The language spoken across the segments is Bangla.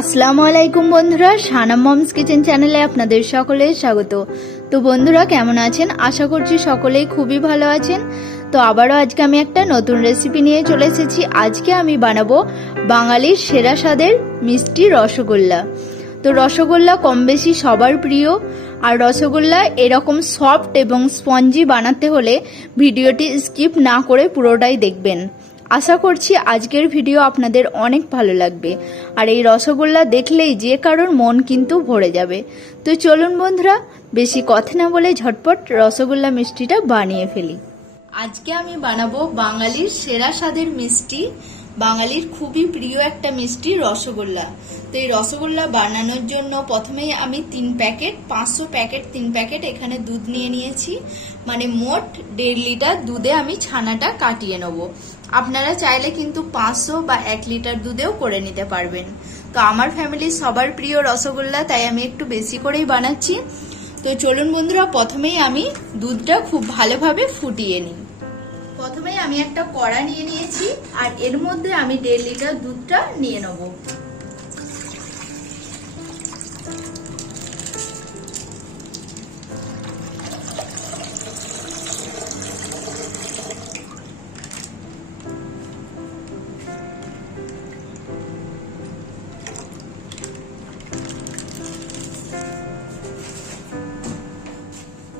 আসসালামু আলাইকুম বন্ধুরা, সানাম মমস কিচেন চ্যানেলে আপনাদের সকলের স্বাগত। তো বন্ধুরা কেমন আছেন? আশা করছি সকলেই খুবই ভালো আছেন। তো আবারও আজকে আমি একটা নতুন রেসিপি নিয়ে চলে এসেছি। আজকে আমি বানাবো বাঙালির সেরা স্বাদের মিষ্টি রসগোল্লা। তো রসগোল্লা কম বেশি সবার প্রিয়, আর রসগোল্লা এরকম সফট এবং স্পঞ্জি বানাতে হলে ভিডিওটি স্কিপ না করে পুরোটাই দেখবেন। আশা করছি আজকের ভিডিও আপনাদের অনেক ভালো লাগবে, আর এই রসগোল্লা দেখলেই যে কারোর মন কিন্তু ভরে যাবে। তো চলুন বন্ধুরা, বেশি কথা না বলে ঝটপট রসগোল্লা মিষ্টিটা বানিয়ে ফেলি। আজকে আমি বানাবো বাঙালির সেরা স্বাদের মিষ্টি, বাঙালির খুবই প্রিয় একটা মিষ্টি রসগোল্লা। তো এই রসগোল্লা বানানোর জন্য প্রথমেই আমি 500 প্যাকেট 3 প্যাকেট এখানে দুধ নিয়ে নিয়েছি। মানে মোট 1.5 লিটার দুধে আমি ছানাটা কাটিয়ে নেব। আপনারা চাইলে কিন্তু 500 বা 1 লিটার দুধেও করে নিতে পারবেন। তো আমার ফ্যামিলির সবার প্রিয় রসগোল্লা, তাই আমি একটু বেশি করেই বানাচ্ছি। তো চলুন বন্ধুরা, প্রথমেই আমি দুধটা খুব ভালোভাবে ফুটিয়ে নিই। প্রথমেই আমি একটা কড়া নিয়ে নিয়েছি, আর এর মধ্যে আমি 1.5 লিটার দুধটা নিয়ে নেব।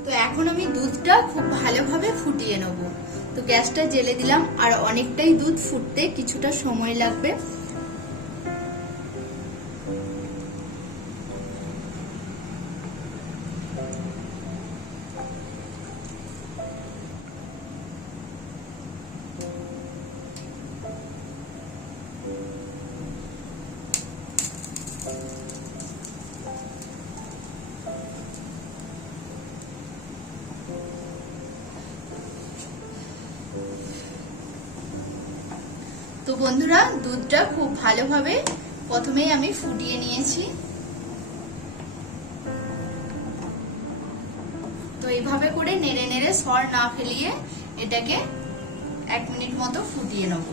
তো এখন আমি দুধটা খুব ভালোভাবে ফুটিয়ে নেব। তো গ্যাসটা জ্বেলে দিলাম, আর অনেকটাই দুধ ফুটতে কিছুটা সময় লাগবে। তো বন্ধুরা, দুধটা খুব ভালোভাবে প্রথমেই আমি ফুটিয়ে নিয়েছি। তো এইভাবে করে নেড়ে নেড়ে সর না ফেলিয়ে এটাকে 1 মিনিট মতো ফুটিয়ে নেব।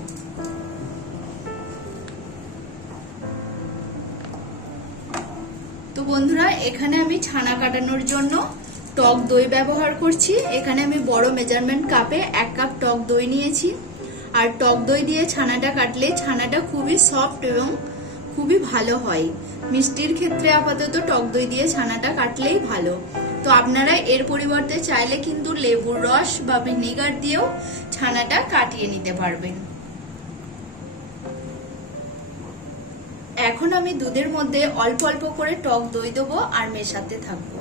তো বন্ধুরা, এখানে আমি ছানা কাটানোর জন্য টক দই ব্যবহার করছি। এখানে আমি বড় মেজারমেন্ট কাপে 1 কাপ টক দই নিয়েছি। আর টক দই দিয়ে ছানাটা কাটলে ছানাটা খুবই সফট এবং খুবই ভালো হয়। মিষ্টির ক্ষেত্রে আপাতত টক দই দিয়ে ছানাটা কাটলেই ভালো। তো আপনারা এর পরিবর্তে চাইলে কিন্তু লেবুর রস বা ভিনেগার দিয়েও ছানাটা কাটিয়ে নিতে পারবেন। এখন আমি দুধের মধ্যে অল্প অল্প করে টক দই দেবো আর মেশাতে থাকবো।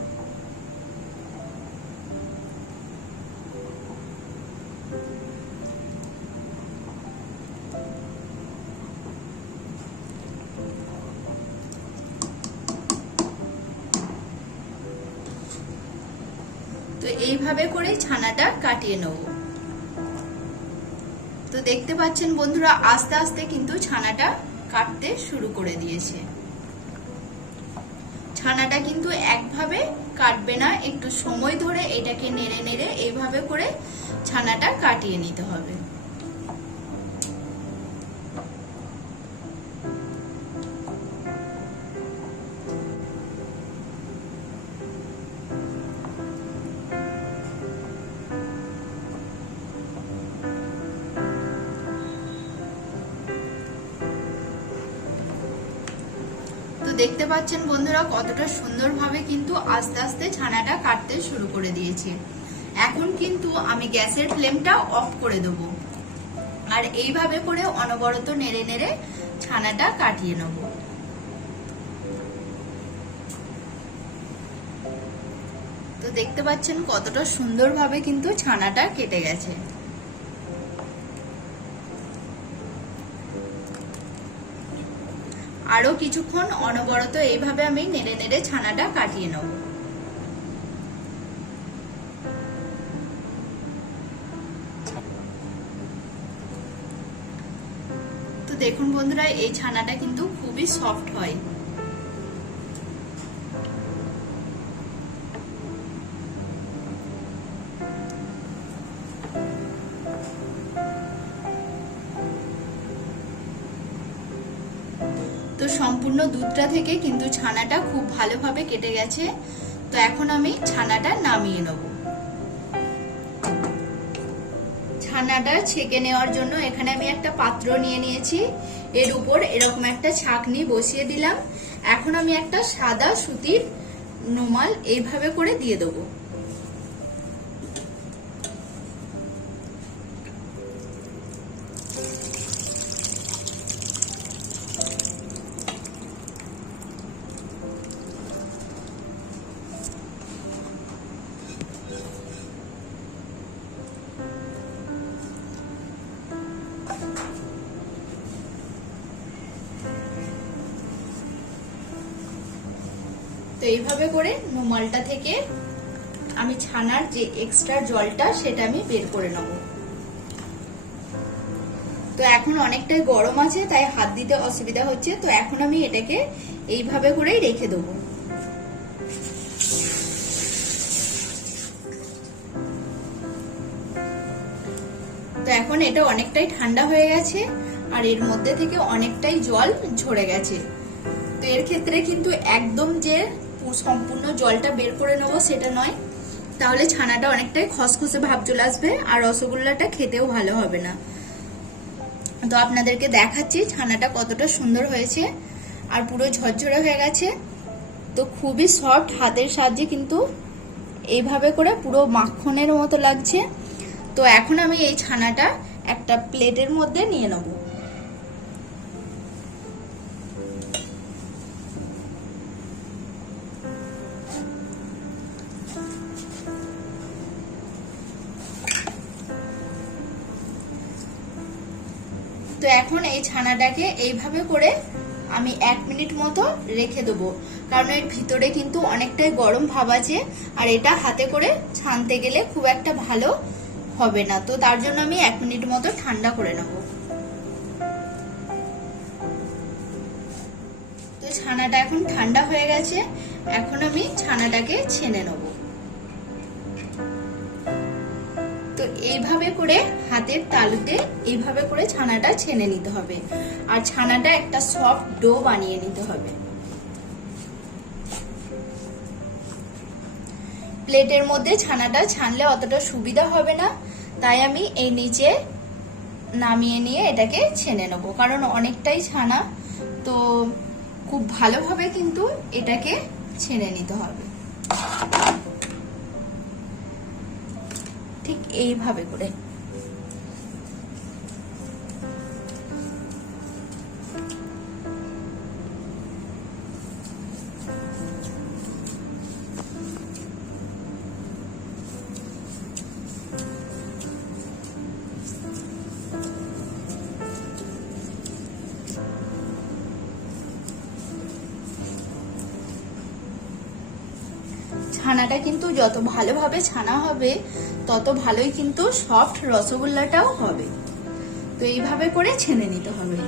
তো এইভাবে করে ছানাটা কাটিয়ে নেব। তো দেখতে পাচ্ছেন বন্ধুরা, আস্তে আস্তে কিন্তু ছানাটা কাটতে শুরু করে দিয়েছে। ছানাটা কিন্তু একভাবে কাটবে না, একটু সময় ধরে এটাকে নেড়ে নেড়ে এইভাবে করে ছানাটা কাটিয়ে নিতে হবে। দেখতে পাচ্ছেন বন্ধুরা, কতটা সুন্দরভাবে কিন্তু আস্তে আস্তে ছানাটা কাটতে শুরু করে দিয়েছে। এখন কিন্তু আমি গ্যাসের ফ্লেমটা অফ করে দেব, আর এইভাবে করে অনবরত নেড়ে নেড়ে ছানাটা কাটিয়ে নেব। তো দেখতে পাচ্ছেন কতটা সুন্দরভাবে কিন্তু ছানাটা কেটে গেছে। আরো কিছুক্ষণ অনবরত এইভাবে আমি নেড়ে নেড়ে ছানাটা কাটিয়ে নেব। তো দেখুন বন্ধুরা, এই ছানাটা কিন্তু খুবই সফট হয়। সম্পূর্ণ দুধটা থেকে কিন্তু ছানাটা খুব ভালোভাবে কেটে গেছে। তো এখন আমি ছানাটা নামিয়ে নেব। ছানাটা ছেঁকে নেওয়ার জন্য এখানে আমি একটা পাত্র নিয়ে নিয়েছি, এর উপর এরকম একটা ছাঁকনি বসিয়ে দিলাম। এখন আমি একটা সাদা সুতির রুমাল এইভাবে করে দিয়ে দেবো। তো এইভাবে করে রুমালটা থেকে আমি ছানার যে এক্সট্রা জলটা সেটা আমি বের করে নেব। তো এখন অনেকটাই গরম আছে, তাই হাত দিতে অসুবিধা হচ্ছে। তো এখন আমি এটাকে এইভাবে করেই রেখে দেবো। তো এখন এটা অনেকটাই ঠান্ডা হয়ে গেছে আর এর মধ্যে থেকে অনেকটাই জল ঝরে গেছে। তো এর ক্ষেত্রে কিন্তু একদম যে সম্পূর্ণ জলটা বের করে নেব সেটা নয়, তাহলে ছানাটা অনেকটাই খসখসে ভাব চলে আসবে আর রসগোল্লাটা খেতেও ভালো হবে না। তো আপনাদেরকে দেখাচ্ছি ছানাটা কতটা সুন্দর হয়েছে আর পুরো ঝরঝরে হয়ে গেছে। তো খুবই সফট, হাতের সাহায্যে কিন্তু এইভাবে করে পুরো মাখনের মতো লাগছে। তো এখন আমি এই ছানাটা একটা প্লেটের মধ্যে নিয়ে নেব। তো এখন এই ছানাটাকে এইভাবে করে আমি 1 মিনিট মতো রেখে দেবো, কারণ এর ভিতরে কিন্তু অনেকটাই গরম ভাব আছে আর এটা হাতে করে ছানতে গেলে খুব একটা ভালো হবে না। তো তার জন্য আমি 1 মিনিট মতো ঠান্ডা করে নেব। তো ছানাটা এখন ঠান্ডা হয়ে গেছে, এখন আমি ছানাটাকে ছেনে নেব। তো এইভাবে করে হাতের তালুতে এইভাবে করে ছানাটা ছেনে নিতে হবে আর ছানাটা একটা সফট ডো বানিয়ে নিতে হবে। প্লেটের মধ্যে ছানাটা ছানলে অতটা সুবিধা হবে না, তাই আমি এই নিচে নামিয়ে নিয়ে এটাকে ছেনে নেব, কারণ অনেকটাই ছানা। তো খুব ভালোভাবে কিন্তু এটাকে ছেনে নিতে হবে, ঠিক এইভাবে করে। ছানাটা কিন্তু যত ভালোভাবে ছানা হবে তত ভালোই কিন্তু সফট রসগোল্লাটাও হবে। তো এইভাবে করে ছেনে নিতে হবে।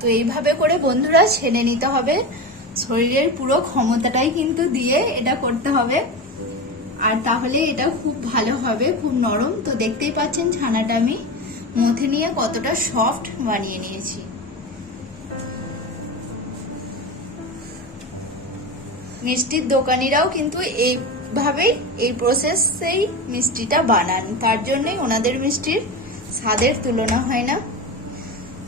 তো এইভাবে করে বন্ধুরা ছেনে নিতে হবে। শরীরের পুরো ক্ষমতাটাই কিন্তু দিয়ে এটা করতে হবে, আর তাহলে এটা খুব ভালো হবে, খুব নরম। তো দেখতেই পাচ্ছেন ছানাটা আমি মথে নিয়ে কতটা সফট বানিয়ে নিয়েছি। মিষ্টির দোকানিরাও কিন্তু এইভাবেই এই প্রসেসেই মিষ্টিটা বানান, তার জন্যই ওনাদের মিষ্টির স্বাদের তুলনা হয় না।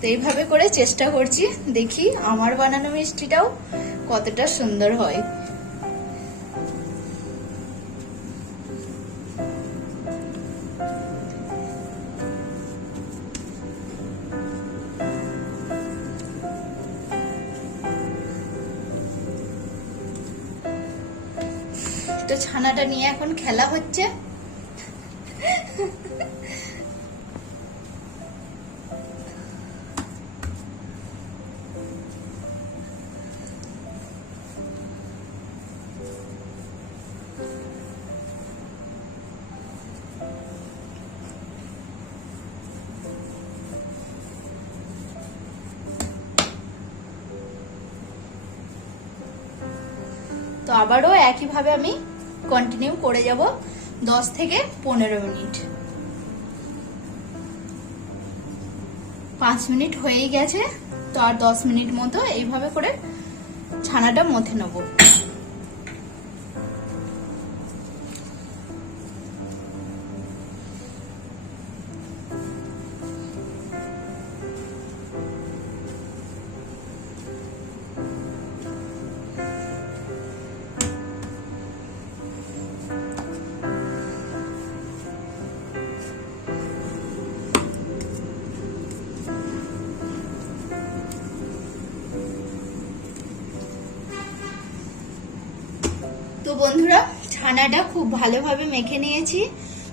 তো এইভাবে করে চেষ্টা করছি, দেখি আমার বানানো মিষ্টিটাও কতটা সুন্দর হয়। তো ছানাটা নিয়ে এখন খেলা হচ্ছে। তো আবারও একইভাবে আমি কন্টিনিউ করে যাব 10 থেকে 15 মিনিট। 5 মিনিট হয়েই গেছে, তো আর 10 মিনিট মতো এইভাবে করে ছানাটা মথে নেব। তো বন্ধুরা, ছানাটা খুব ভালোভাবে মেখে নিয়েছি।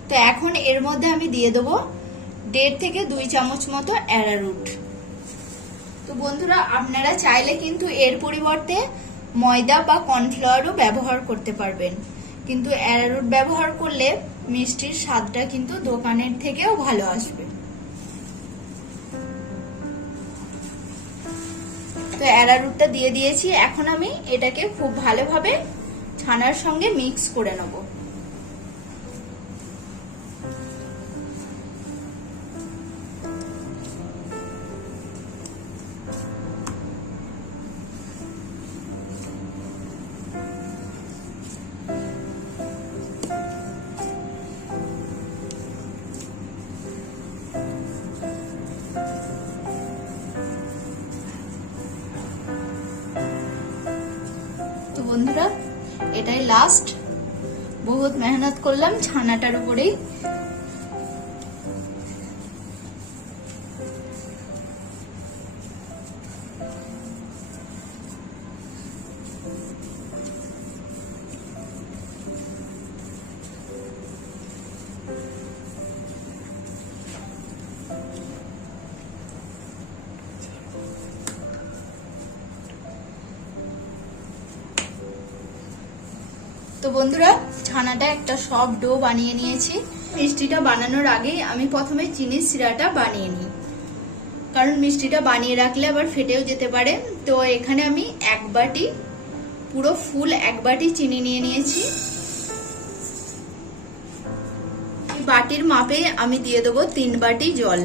তো এখন এর মধ্যে আমি দিয়ে দেবো 1.5 থেকে 2 চামচ মতো অ্যারারুট। তো বন্ধুরা, আপনারা চাইলে কিন্তু এর পরিবর্তে ময়দা বা কর্নফ্লাওয়ারও ব্যবহার করতে পারবেন, কিন্তু অ্যারারুট ব্যবহার করলে মিষ্টির স্বাদটা কিন্তু দোকানের থেকেও ভালো আসবে। তো অ্যারারুটটা দিয়ে দিয়েছি, এখন আমি এটাকে খুব ভালোভাবে ছানার সঙ্গে মিক্স করে নেব। তো বন্ধুরা, এটাই লাস্ট। বহুত মেহনত করলাম ছানাটার উপরেই। তো বন্ধুরা, ছানাটা একটা সফট ডো বানিয়ে নিয়েছি। মিষ্টিটা বানানোর আগেই আমি প্রথমে চিনির সিরাটা বানিয়ে নিই, কারণ মিষ্টিটা বানিয়ে রাখলে আবার ফেটেও যেতে পারে। তো এখানে আমি 1 বাটি, পুরো ফুল 1 বাটি চিনি নিয়ে নিয়েছি। এই বাটির মাপে আমি দিয়ে দেবো 3 বাটি জল।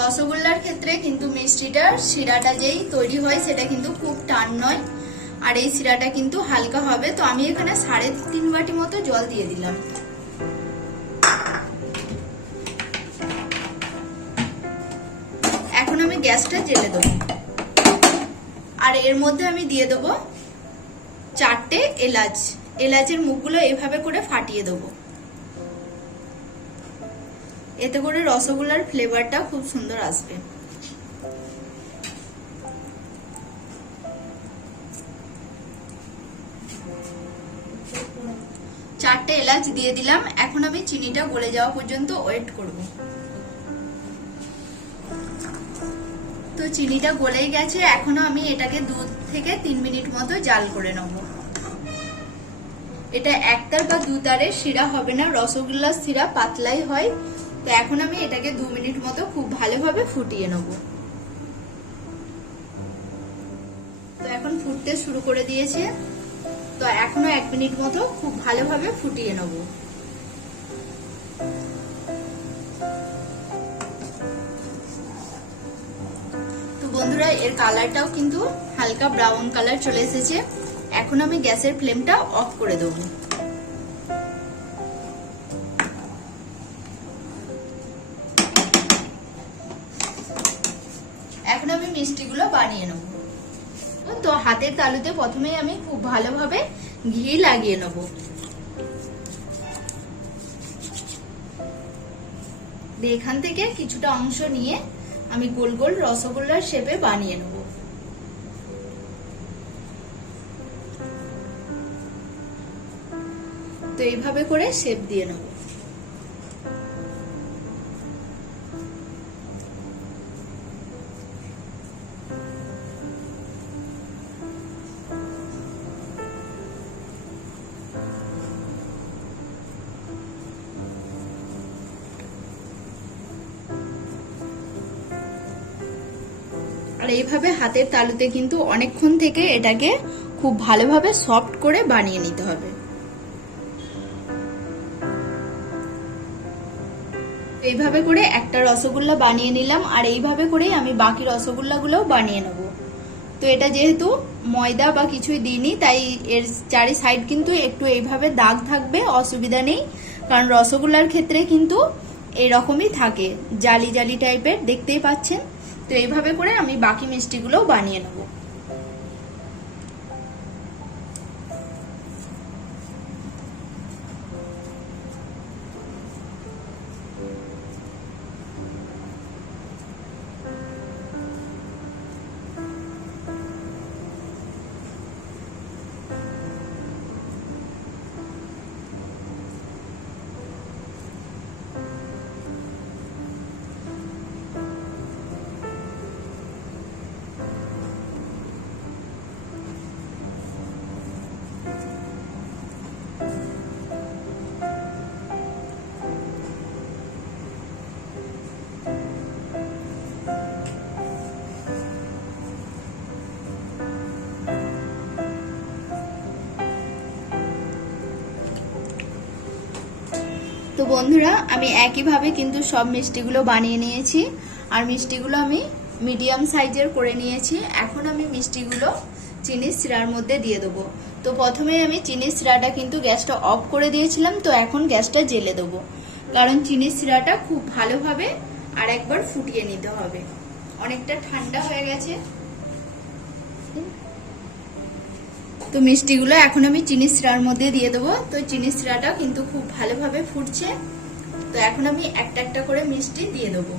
রসগোল্লার ক্ষেত্রে কিন্তু মিষ্টিটার শিরাটা যেই তৈরি হয় সেটা কিন্তু খুব টান নয়, আর এই শিরাটা কিন্তু হালকা হবে। তো আমি এখানে 3.5 বাটি মতো জল দিয়ে দিলাম। এখন আমি গ্যাসটা জ্বেলে দেবো, আর এর মধ্যে আমি দিয়ে দেবো 4টে এলাচ। এলাচের মুখগুলো এভাবে করে ফাটিয়ে দেবো, এতে করে রসগোল্লার ফ্লেভারটা খুব সুন্দর আসবে। চারটে এলাচ দিয়ে দিলাম। এখন আমি চিনিটা গলে যাওয়া পর্যন্ত ওয়েট করব। তো চিনিটা গলেই গেছে, এখনো আমি এটাকে 2 থেকে 3 মিনিট মতো জাল করে নেব। এটা একতার বা দুতারের শিরা হবে না, রসগোল্লার শিরা পাতলাই হয়। তো এখন আমি এটাকে 2 মিনিট মতো খুব ভালোভাবে ফুটিয়ে নেব। তো এখন ফুটতে শুরু করে দিয়েছে, তো এখনো 1 মিনিট মতো খুব ভালোভাবে ফুটিয়ে নেব। তো বন্ধুরা, এর কালারটাও কিন্তু হালকা ব্রাউন কালার চলে এসেছে। এখন আমি গ্যাসের ফ্লেমটা অফ করে দেবো। এখন আমি মিষ্টিগুলো বানিয়ে নেব। তো হাতের তালুতে প্রথমেই আমি খুব ভালোভাবে ঘি লাগিয়ে নেব। এখান থেকে কিছুটা অংশ নিয়ে আমি গোল গোল রসগোল্লার শেপে বানিয়ে নেব। তো এইভাবে করে শেপ দিয়ে নেব। আর এইভাবে হাতের তালুতে কিন্তু অনেকক্ষণ থেকে এটাকে খুব ভালোভাবে সফট করে বানিয়ে নিতে হবে। এইভাবে করে একটা রসগোল্লা বানিয়ে নিলাম, আর এইভাবে করেই আমি বাকি রসগোল্লাগুলোও বানিয়ে নেব। তো এটা যেহেতু ময়দা বা কিছুই দিইনি, তাই এর চারি সাইড কিন্তু একটু এইভাবে দাগ থাকবে, অসুবিধা নেই, কারণ রসগোল্লার ক্ষেত্রে কিন্তু এরকমই থাকে, জালি জালি টাইপের, দেখতেই পাচ্ছেন। তো এইভাবে করে আমি বাকি মিষ্টিগুলোও বানিয়ে নেব। তো বন্ধুরা, আমি একইভাবে কিন্তু সব মিষ্টিগুলো বানিয়ে নিয়েছি, আর মিষ্টিগুলো আমি মিডিয়াম সাইজের করে নিয়েছি। এখন আমি মিষ্টিগুলো চিনির শিরার মধ্যে দিয়ে দেবো। তো প্রথমে আমি চিনির শিরাটা কিন্তু গ্যাসটা অফ করে দিয়েছিলাম, তো এখন গ্যাসটা জ্বেলে দেবো, কারণ চিনির শিরাটা খুব ভালোভাবে আর একবার ফুটিয়ে নিতে হবে। অনেকটা ঠান্ডা হয়ে গেছে। তো মিষ্টিগুলো এখন আমি চিনির শিরার মধ্যে দিয়ে দেবো। তো চিনির শিরাটা কিন্তু খুব ভালোভাবে ফুটছে। তো এখন আমি একটা একটা করে মিষ্টি দিয়ে দেবো।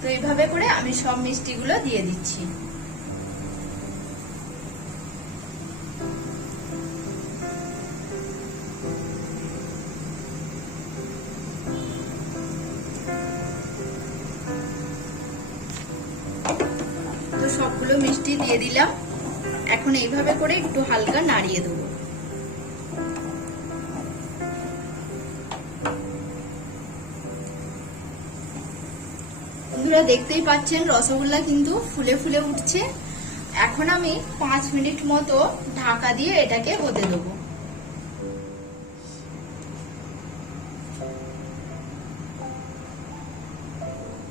তো এইভাবে করে আমি সব মিষ্টিগুলো দিয়ে দিচ্ছি। সবগুলো মিষ্টি দিয়ে দিলাম। এখন এইভাবে করে একটু হালকা নাড়িয়ে দেবো। বন্ধুরা, দেখতেই পাচ্ছেন রসগোল্লা কিন্তু ফুলে ফুলে উঠছে। এখন আমি 5 মিনিট মতো ঢাকা দিয়ে এটাকে হতে দেবো।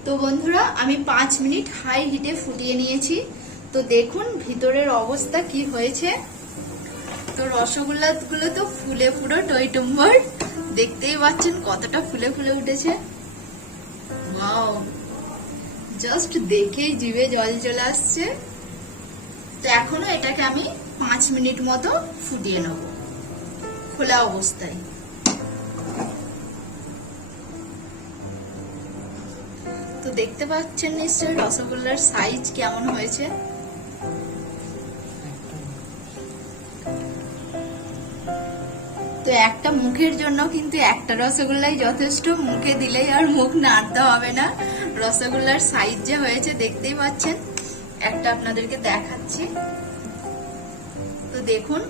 তো বন্ধুরা, আমি 5 মিনিট হাই হিটে ফুটিয়ে নিয়েছি। তো দেখুন ভিতরের অবস্থা কি হয়েছে। তো রসগোল্লা গুলো তো ফুলে পুরো টইটুম্বর, দেখতেই পাচ্ছেন কতটা ফুলে ফুলে উঠেছে। ওয়াও, জাস্ট দেখেই জিভে জল চলে আসছে। তো এখনো এটাকে আমি 5 মিনিট মতো ফুটিয়ে নেব খোলা অবস্থায়। তো দেখতে পাচ্ছেন নিশ্চয়ই রসগোল্লার সাইজ কেমন হয়েছে। তো একটা মুখের জন্য কিন্তু একটা রসগোল্লাই যথেষ্ট, মুখে দিলেই আর মুখ নাড়তে হবে না। রসগোল্লার সাইজ যে হয়েছে দেখতেই পাচ্ছেন। একটা আপনাদেরকে দেখাচ্ছি। তো দেখুন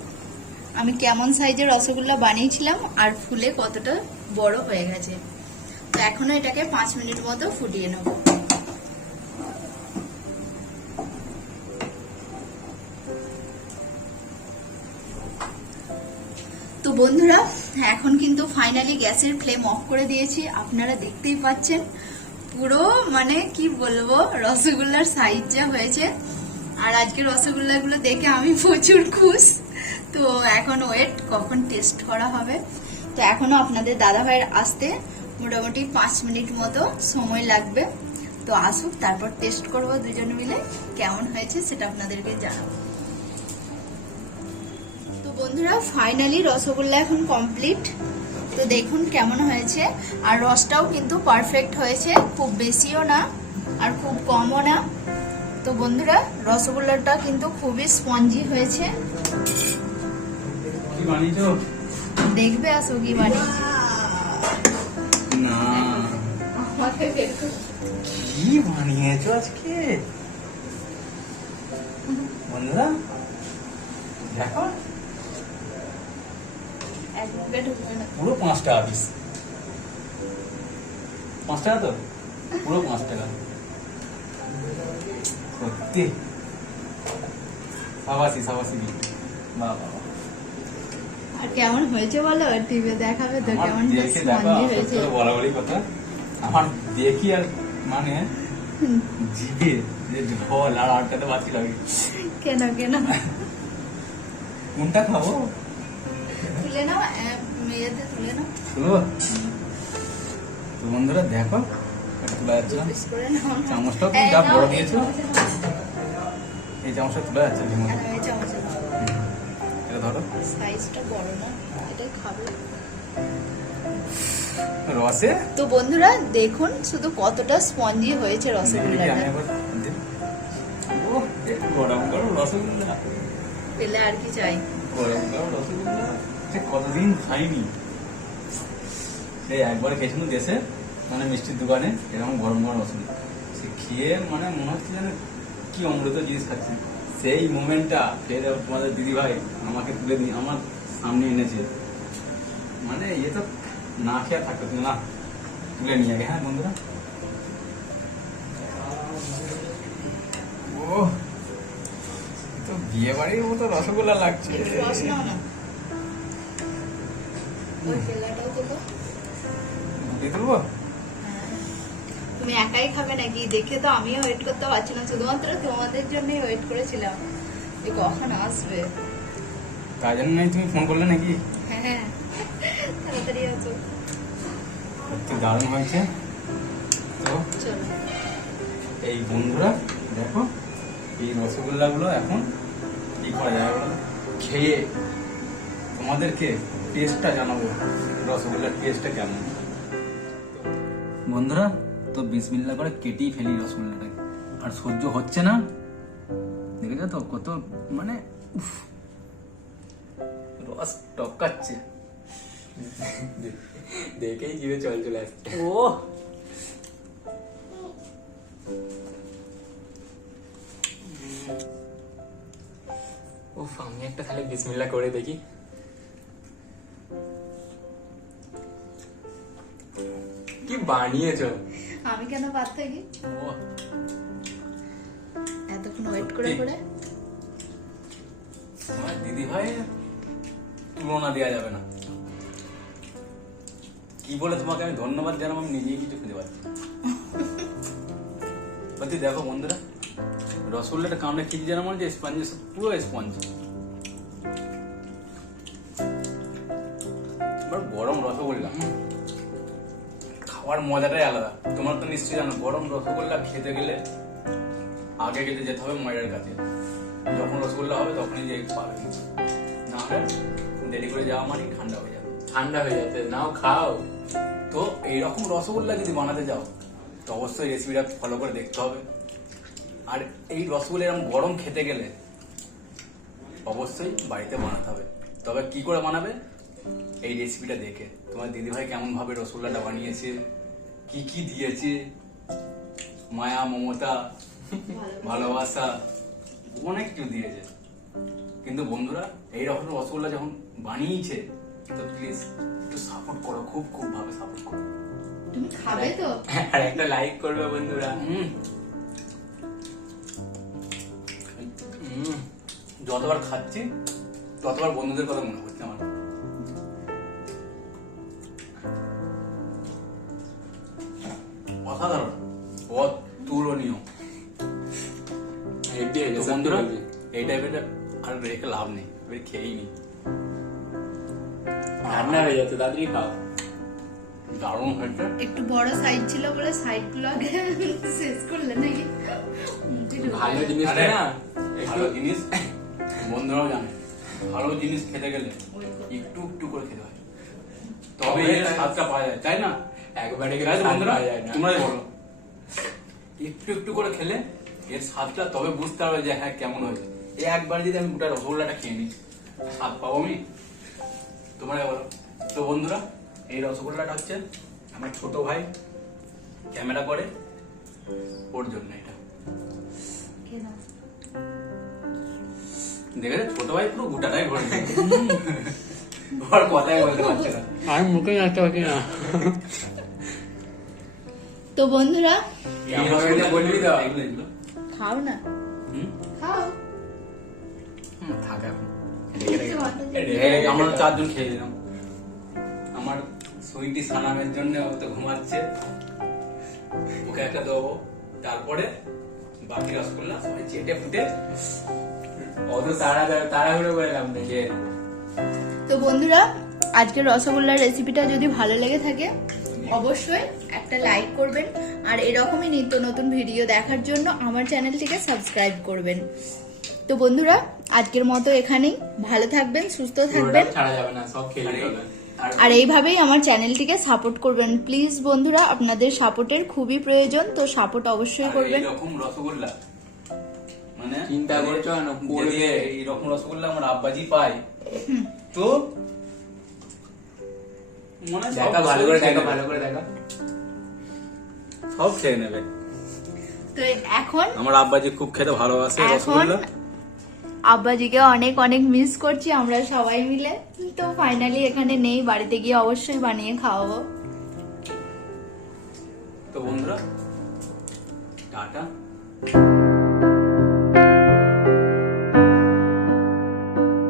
আমি কেমন সাইজের রসগোল্লা বানিয়েছিলাম আর ফুলে কতটা বড় হয়ে গেছে। তো এখনো এটাকে 5 মিনিট মতো ফুটিয়ে নেব। তো বন্ধুরা, এখন কিন্তু ফাইনালি গ্যাসের ফ্লেম অফ করে দিয়েছি। আপনারা দেখতেই পাচ্ছেন পুরো মানে কি বলবো রসগোল্লার সাইজ যা হয়েছে। আর আজকে রসগোল্লাগুলো দেখে আমি প্রচুর খুশ। তো এখন ওয়েট কখন টেস্ট করা হবে। তো এখনো আপনাদের দাদা ভাইয়ের আসতে মোটামুটি 5 মিনিট মতো সময় লাগবে। তো আসুক, তারপর টেস্ট করব দুজন মিলে কেমন হয়েছে সেটা আপনাদেরকে জানাবো। তো বন্ধুরা, ফাইনালি রসগোল্লা এখন কমপ্লিট। তো দেখুন কেমন হয়েছে। আর রসটাও কিন্তু পারফেক্ট হয়েছে, খুব বেশিও না আর খুব কমও না। তো বন্ধুরা, রসগোল্লাটা কিন্তু খুবই স্পঞ্জি হয়েছে। দেখবে আসো কি বানিয়েছি। কি বানিয়েছো আজকে বন্ধুরা? দেখো এক মুখে ঢুকবে না। পুরো 5 টাকা পিস। 5 টাকা তো পুরো 5 টাকা সত্যি। সাবাসি বাবা আর কেমন হয়েছে বলো, টিভি দেখাবে তো আমার কেমন দেখে দেখো স্পঞ্জি হয়েছে। সত্যি বলা বলি কথা, আমার দেখি আর মানে জিভে যে ঢল আর আটকাতে পারছি লাগে। কেন কোনটা খাবো? তুলে নাও, মেয়েতে তুলে নাও, শুনবো তো বন্ধুরা দেখো এটা তুলে যাচ্ছে না। পিস করে নাও না। চামচটাও তুমি এই যা নাও, বড় এই দিয়েছো, চামচে নাও। এই চামচটা তুলে যাচ্ছে ঝিমুর। আর এই চামচে নাও। এটা ধরো, সাইজটা বড় না, এটাই খাবে। রসে তো বন্ধুরা দেখুন শুধু কতটা স্পঞ্জি হয়েছে দেখি রসগোল্লাটা। আমি একবার দিই। ওহ, একটু গরম গরম রসগোল্লা, পেলে আর কি চাই। গরম গরম রসগোল্লা সে কতদিন খাইনি। এই একবার খেয়েছিল দেশে, মানে মিষ্টির দোকানে এরকম গরম গরম রসগোল্লা, সে খেয়ে মানে মনে হচ্ছে যেন কি অমৃত জিনিস খাচ্ছি। সেই মোমেন্টটা ফের তোমাদের দিদি ভাই আমাকে তুলে দিয়ে আমার সামনে এনেছে, মানে ইয়ে তো না খেয়ে থাকতো তুমি না, তুলে নিয়ে আগে। হ্যাঁ বন্ধুরা, ও তো বিয়ে বাড়ির মতো রসগোল্লা লাগছে। একটু রস নাও না। ওই পেলাটাও তোলো। দিয়ে তুলবো? তুমি একাই খাবে নাকি? দেখে তো আমিও ওয়েট করতে পারছি না, শুধুমাত্র তোমাদের জন্যই ওয়েট করেছিলাম যে কখন আসবে। তাই জন্য নাই তুমি ফোন করলে নাকি? হ্যাঁ, তাড়াতাড়ি আসো। সত্যি দারুণ হয়েছে। তো চলো। এই বন্ধুরা দেখো, এই রসগোল্লাগুলো এখন কি করা যায় বলো, খেয়ে তোমাদেরকে টেস্টটা জানাবো, রসগোল্লার টেস্টটা কেমন। বন্ধুরা তো বিসমিল্লাহ করে কেটেই ফেলি রসগোল্লাটাকে, আর সহ্য হচ্ছে না। দেখেছো তো কত মানে উফ, রস টপকাচ্ছে, দেখেই জিভে জল চলে আসছে। ও উফ, আমি একটা তাহলে বিসমিল্লাহ করে দেখি। কি বানিয়েছো? আমি কেন বাদ থাকি ও এতক্ষণ ওয়েট করে করে? আমার দিদি ভাই তুলনা দেওয়া যাবে না। কি বলে তোমাকে আমি ধন্যবাদ জানাবো, আমি নিজেই কিছু খুঁজে পাচ্ছি। বলছি দেখো বন্ধুরা, রসগোল্লাটা কামড়ে খেয়েছি যেন মনে হচ্ছে স্পঞ্জ, পুরো স্পঞ্জ। গরম রসগোল্লা খাওয়ার মজাটাই আলাদা। তোমরা তো নিশ্চয়ই জানো, গরম রসগোল্লা খেতে গেলে আগে গেলে যেতে হবে মায়ের কাছে। যখন রসগোল্লা হবে তখনই যে পাবে, না হলে দেরি করে যাওয়া মানে ঠান্ডা হয়ে যাবে। ঠান্ডা হয়ে যাচ্ছে, নাও খাও। তো এইরকম রসগোল্লা যদি বানাতে যাও তো অবশ্যই রেসিপিটা ফলো করে দেখতে হবে। আর এই রসগোল্লা এরকম গরম খেতে গেলে অবশ্যই বাড়িতে বানাতে হবে। তবে কি করে বানাবে, এই রেসিপিটা দেখে। তোমার দিদিভাই কেমন ভাবে রসগোল্লাটা বানিয়েছে, কি কি দিয়েছে, মায়া মমতা ভালোবাসা অনেক কিছু দিয়েছে। কিন্তু বন্ধুরা এইরকম রসগোল্লা যখন বানিয়েছে তো প্লিজ একটু সাপোর্ট করো, খুব খুব ভাবে সাপোর্ট করো। তুমি খাবে তো? আর একটা লাইক করবে বন্ধুরা। যতবার খাচ্ছি ততবার বন্ধুদের কথা মনে হচ্ছে আমার। অসাধারণ, অতুলনীয়। হেভি হয়েছে, তো সত্যি বন্ধুরা বলছি। এই টাইপের আর রেখে লাভ নেই, এবার খেয়েই নি। ঠান্ডা হয়ে যাচ্ছে, তাড়াতাড়ি খাও। দারুণ হয়েছে। একটু বড় সাইজ ছিল বলে সাইড গুলো আগে শেষ করলে নাকি? ভালো জিনিস আরে, না, ভালো জিনিস বন্ধুরাও জানে, ভালো জিনিস খেতে গেলে একটু একটু করে খেতে হয়, তবে এর স্বাদটা পাওয়া যায়, তাই না? একবারে তাই তো বন্ধুরা, পাওয়া যায় না। তোমরাই বলো। একটু একটু করে খেলে এর স্বাদটা তবে বুঝতে হবে যে হ্যাঁ কেমন হয়েছে। এই একবার যদি আমি গোটা রসগোল্লাটা খেয়ে নিই, স্বাদ পাবো আমি? তোমরাই বলো। তো বন্ধুরা এই রসগোল্লাটা হচ্ছে আমার ছোট ভাই ক্যামেরা করে, ওর জন্য এটা। দেখে ছোট ভাই পুরো গোটাটাই ভরে আর কথাই বলতে পারছে না। আর মুখে রাখতে পারছি না। তো বন্ধুরা আমার এটা বলবি তো? এগুলো এগুলো খাও না, হুম? খাও। থাক এখন। আমরা 4 জন খেয়ে দিলাম। আমার সুইটি সানামের জন্য ও তো ঘুমাচ্ছে, ওকে একটা দেবো, তারপরে বাকি রসগোল্লা সবাই চেটে ফুটে অত তাড়াহুড়ো করে লাভ নেই। খেয়ে নেবো। তো বন্ধুরা আজকের রসগোল্লার রেসিপিটা যদি ভালো লেগে থাকে অবশ্যই একটা লাইক করবেন, আর এরকমই নিত্য নতুন ভিডিও দেখার জন্য আমার চ্যানেলটিকে সাবস্ক্রাইব করবেন। তো বন্ধুরা আজকের মতো এখানেই, ভালো থাকবেন, সুস্থ থাকবেন, পুরোটা ছাড়া যাবে না, সব খেয়ে নিতে হবে। আর এইভাবেই আমার চ্যানেলটিকে সাপোর্ট করবেন প্লিজ বন্ধুরা, আপনাদের সাপোর্টের খুবই প্রয়োজন, তো সাপোর্ট অবশ্যই আর করবেন। এইরকম রসগোল্লা মানে চিন্তা করছো না, যদি এইরকম রসগোল্লা আমার আব্বাজি পায় তো মনে হয় সব দেখা ভালো করে খেয়ে দেখা, নেবে। ভালো করে দেখা। সব খেয়ে নেবে। তো এখন আমার আব্বাজি খুব খেতে ভালোবাসে এখন রসগোল্লা। আব্বাজিকে অনেক অনেক মিস করছি আমরা সবাই মিলে। তো ফাইনালি এখানে নেই, বাড়িতে গিয়ে অবশ্যই বানিয়ে খাওয়াবো। তো বন্ধুরা টাটা।